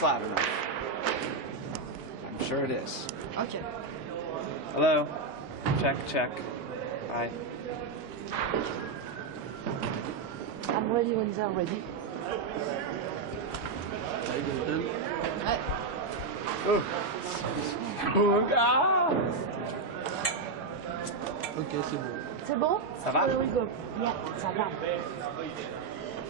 it's loud enough. I'm sure it is. Okay. Hello. Check, check. Hi. I'm ready when they're ready. Ok, c'est bon. C'est bon? Ça va? There we go. Yeah, ça va.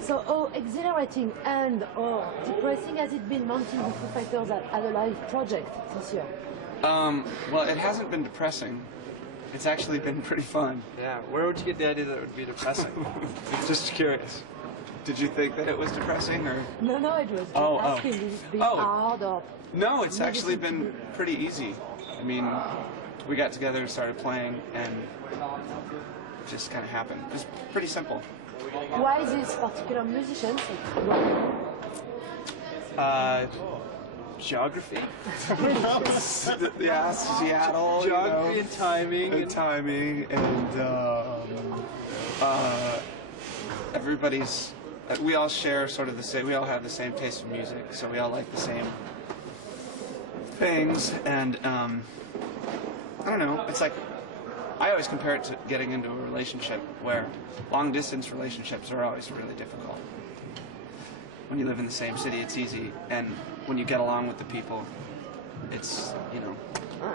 So, how exhilarating and or depressing has it been mounting the Foo Fighters as a live project this year? Well, it hasn't been depressing. It's actually been pretty fun. Yeah, where would you get the idea that it would be depressing? Just curious. Did you think that it was depressing, or? No, it was just asking. Is it been hard or? No, it's actually been pretty easy. I mean, we got together, started playing, and it just kind of happened. It was pretty simple. Why this particular musician? Geography? Yeah, Seattle. Geography and timing. And timing, and everybody's. We all share sort of the same. We all have the same taste in music, so we all like the same things. And I don't know. It's like I always compare it to getting into a relationship, where long-distance relationships are always really difficult. When you live in the same city, it's easy, and when you get along with the people, it's, you know,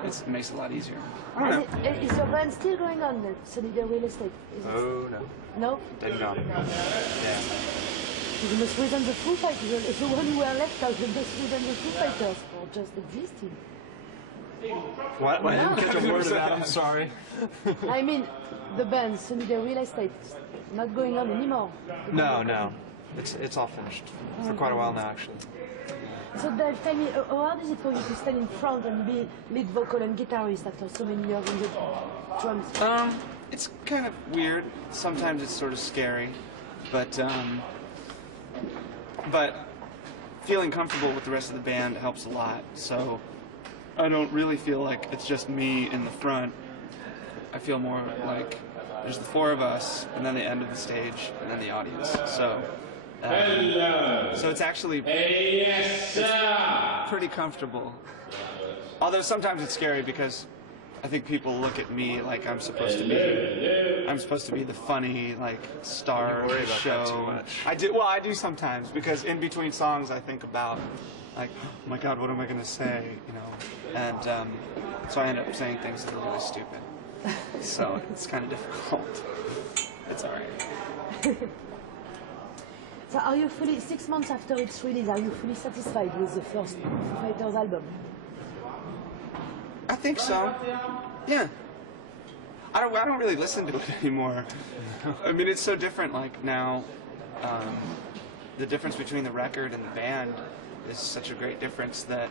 it makes it a lot easier. I don't know. Is your band still going on then? Solidar Real Estate? Oh, no. No? Didn't go. Yeah. You must reason the Foo Fighters. The one who were left out, you must reason the Foo Fighters for just existing. What? I didn't catch a word of that, I'm sorry. I mean, the band, Solidar Real Estate, not going on anymore. No. It's all finished. For quite a while now, actually. So Dave, tell me, how hard is it for you to stand in front and be lead vocal and guitarist after so many years in the drums? It's kind of weird. Sometimes it's sort of scary, but feeling comfortable with the rest of the band helps a lot. So I don't really feel like it's just me in the front. I feel more like there's the four of us, and then the end of the stage, and then the audience. So it's actually it's pretty comfortable. Although sometimes it's scary because I think people look at me like I'm supposed to be the funny star of the show. I do sometimes, because in between songs I think about oh my God, what am I going to say, you know? And so I end up saying things that are really stupid. So it's kind of difficult. It's all right. So are you fully, 6 months after its release, are you fully satisfied with the first Foo Fighters album? I think so. Yeah. I don't really listen to it anymore. I mean, it's so different. Like now, the difference between the record and the band is such a great difference that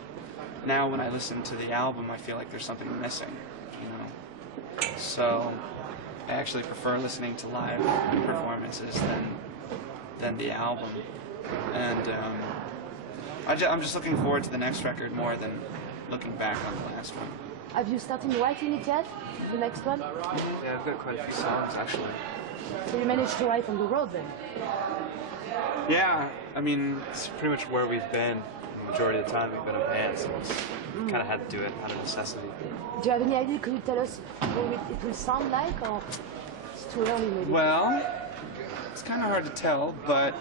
now when I listen to the album, I feel like there's something missing. You know. So I actually prefer listening to live performances than the album, and I'm just looking forward to the next record more than looking back on the last one. Have you started writing it yet, the next one? Yeah, I've got quite a few songs, actually. So you managed to write on the road then? Yeah, I mean... It's pretty much where we've been the majority of the time. We've been a band, so it's kind of had to do it out of necessity. Do you have any idea? Could you tell us what it will sound like, or it's too early maybe? Well, it's kind of hard to tell, but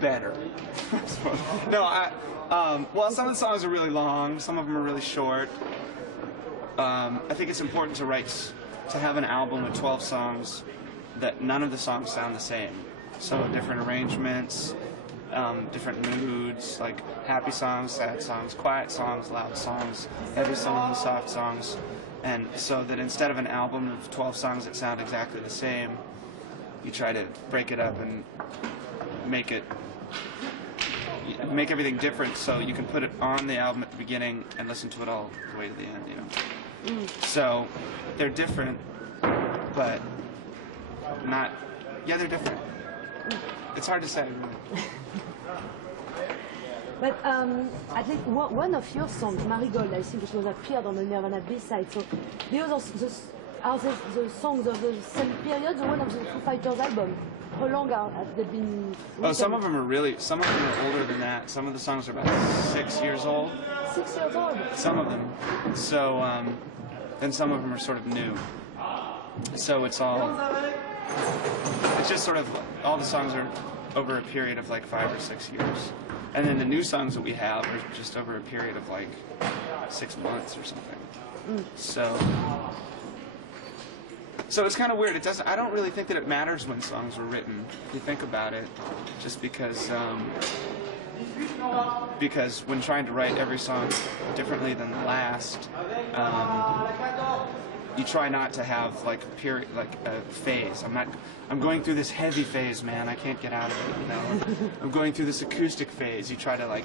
better. No, well, some of the songs are really long, some of them are really short. I think it's important to have an album with 12 songs that none of the songs sound the same. So different arrangements, different moods, like happy songs, sad songs, quiet songs, loud songs, heavy songs, soft songs. And so that instead of an album of 12 songs that sound exactly the same, you try to break it up and make everything different, so you can put it on the album at the beginning and listen to it all the way to the end, you know. So they're different, but not. Yeah, they're different. It's hard to say, really. But at least one of your songs, Marigold, I think it was appeared on the Nirvana B-side. So the others, are the songs of the same period, the one of the Foo Fighters album? How long have they been written? Oh, some of them are older than that. Some of the songs are about 6 years old. 6 years old? Some of them. So, then some of them are sort of new. So it's just sort of, all the songs are over a period of like 5 or 6 years. And then the new songs that we have are just over a period of like 6 months or something. So it's kind of weird. I don't really think that it matters when songs were written, if you think about it, just because when trying to write every song differently than the last, you try not to have like a phase. I'm going through this heavy phase, man. I can't get out of it, you know. I'm going through this acoustic phase. You try to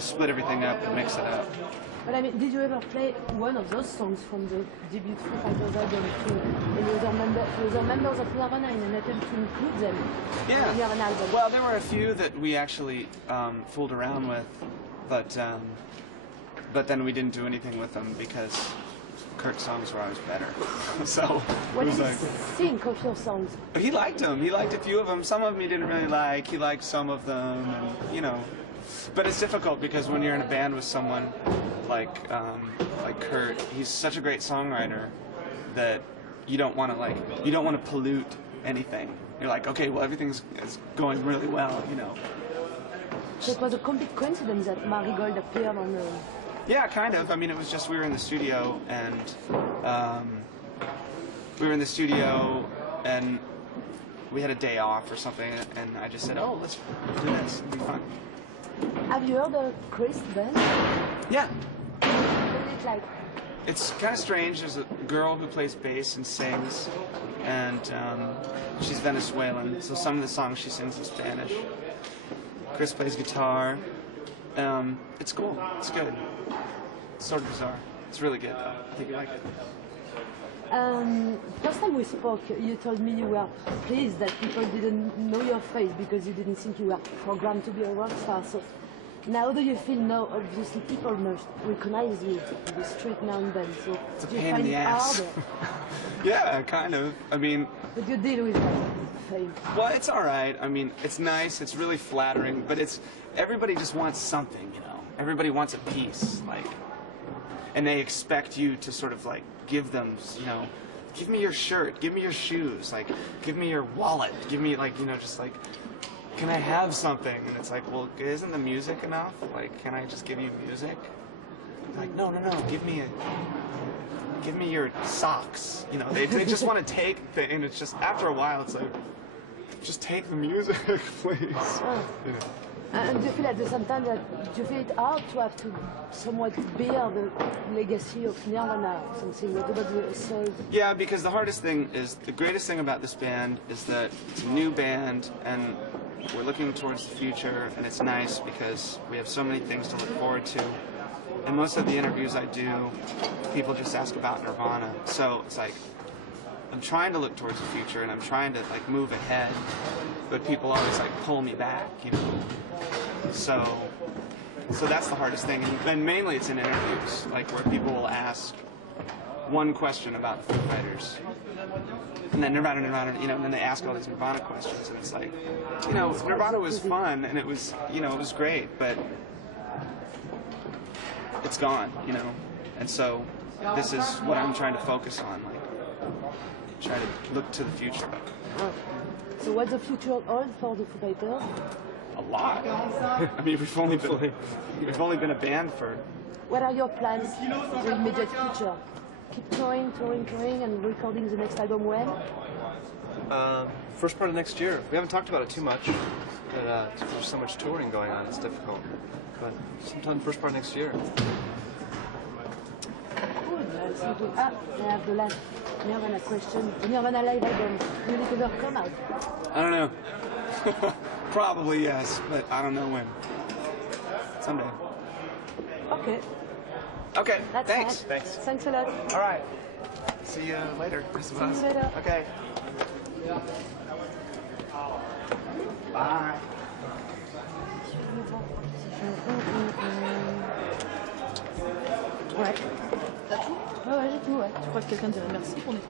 split everything up and mix it up. But I mean, did you ever play one of those songs from the debut Foo Fighters album to any other members of Nirvana in an attempt to include them in an album? Well, there were a few that we actually fooled around with, but then we didn't do anything with them because Kurt's songs were always better. So what it was did like, he think of your songs? he liked them. He liked a few of them. Some of them he didn't really like. He liked some of them, and you know. But it's difficult because when you're in a band with someone like Kurt, he's such a great songwriter that you don't want to pollute anything. You're like, okay, well everything's going really well, you know. So it was a complete coincidence that Marigold appeared on the... Yeah, kind of. I mean, it was just we were in the studio and we had a day off or something, and I just said, oh, let's do this. It'll be fun. Have you heard the Chris band? Yeah. What is it like? It's kind of strange. There's a girl who plays bass and sings, and she's Venezuelan, so some of the songs she sings in Spanish. Chris plays guitar. It's cool. It's good. It's sort of bizarre. It's really good, though. I think you like it. First time we spoke, you told me you were pleased that people didn't know your face because you didn't think you were programmed to be a rock star. So now do you feel now, obviously people must recognize you in the street now and then, so It's a do you pain in find the it ass. harder? Yeah, kind of. I mean, But you deal with that fame. well, it's all right. I mean, it's nice. It's really flattering, but everybody just wants something, you know. Everybody wants a piece, like, and they expect you to sort of like give them, you know, give me your shirt, give me your shoes, like, give me your wallet, give me like, you know, just like, can I have something? And it's like, well, isn't the music enough? Like, can I just give you music? Like, no, give me your socks. You know, they just want to take things, and it's just, after a while, it's like, just take the music, please. You know. And do you feel at the same time that do you feel it hard to have to somewhat bear the legacy of Nirvana or something? What about the soul? Yeah, because the greatest thing about this band is that it's a new band and we're looking towards the future, and it's nice because we have so many things to look forward to. And most of the interviews I do, people just ask about Nirvana. So it's like, I'm trying to look towards the future and I'm trying to like move ahead, but people always like pull me back, you know. So that's the hardest thing, and mainly it's in interviews, like where people will ask one question about the Foo Fighters, and then Nirvana, you know, and then they ask all these Nirvana questions, and it's like, you know, Nirvana was fun and it was, you know, it was great, but it's gone, you know, and so this is what I'm trying to focus on, like, try to look to the future. So what's the future hold for the Foo Fighters? A lot. I mean, we've only been a band for. What are your plans for the immediate future? Keep touring, and recording the next album when? First part of next year. We haven't talked about it too much, but there's so much touring going on, it's difficult. But sometime first part of next year. Good. I have the last Nirvana question. The Nirvana live album, will it ever come out? I don't know. Probably yes, but I don't know when. Someday. Okay. Okay. That's Thanks. fine. Thanks a lot. All right. See you later, I suppose. See you later. Okay. Bye. Ouais. T'as tout? Ouais, j'ai tout, ouais. Je crois que quelqu'un dirait merci pour les...